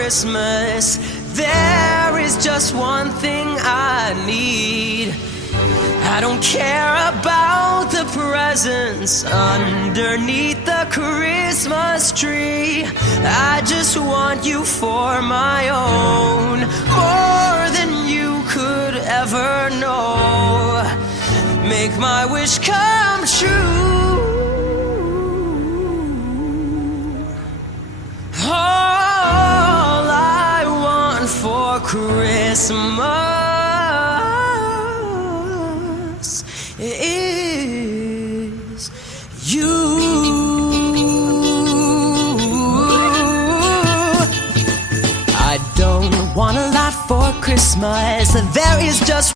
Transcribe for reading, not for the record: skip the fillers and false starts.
Christmas, there is just one thing I need. I don't care about the presents underneath the Christmas tree. I just want you for my own, more than you could ever know. Make my wish come true. All I want for Christmas is you. I don't want a lot for Christmas. There is just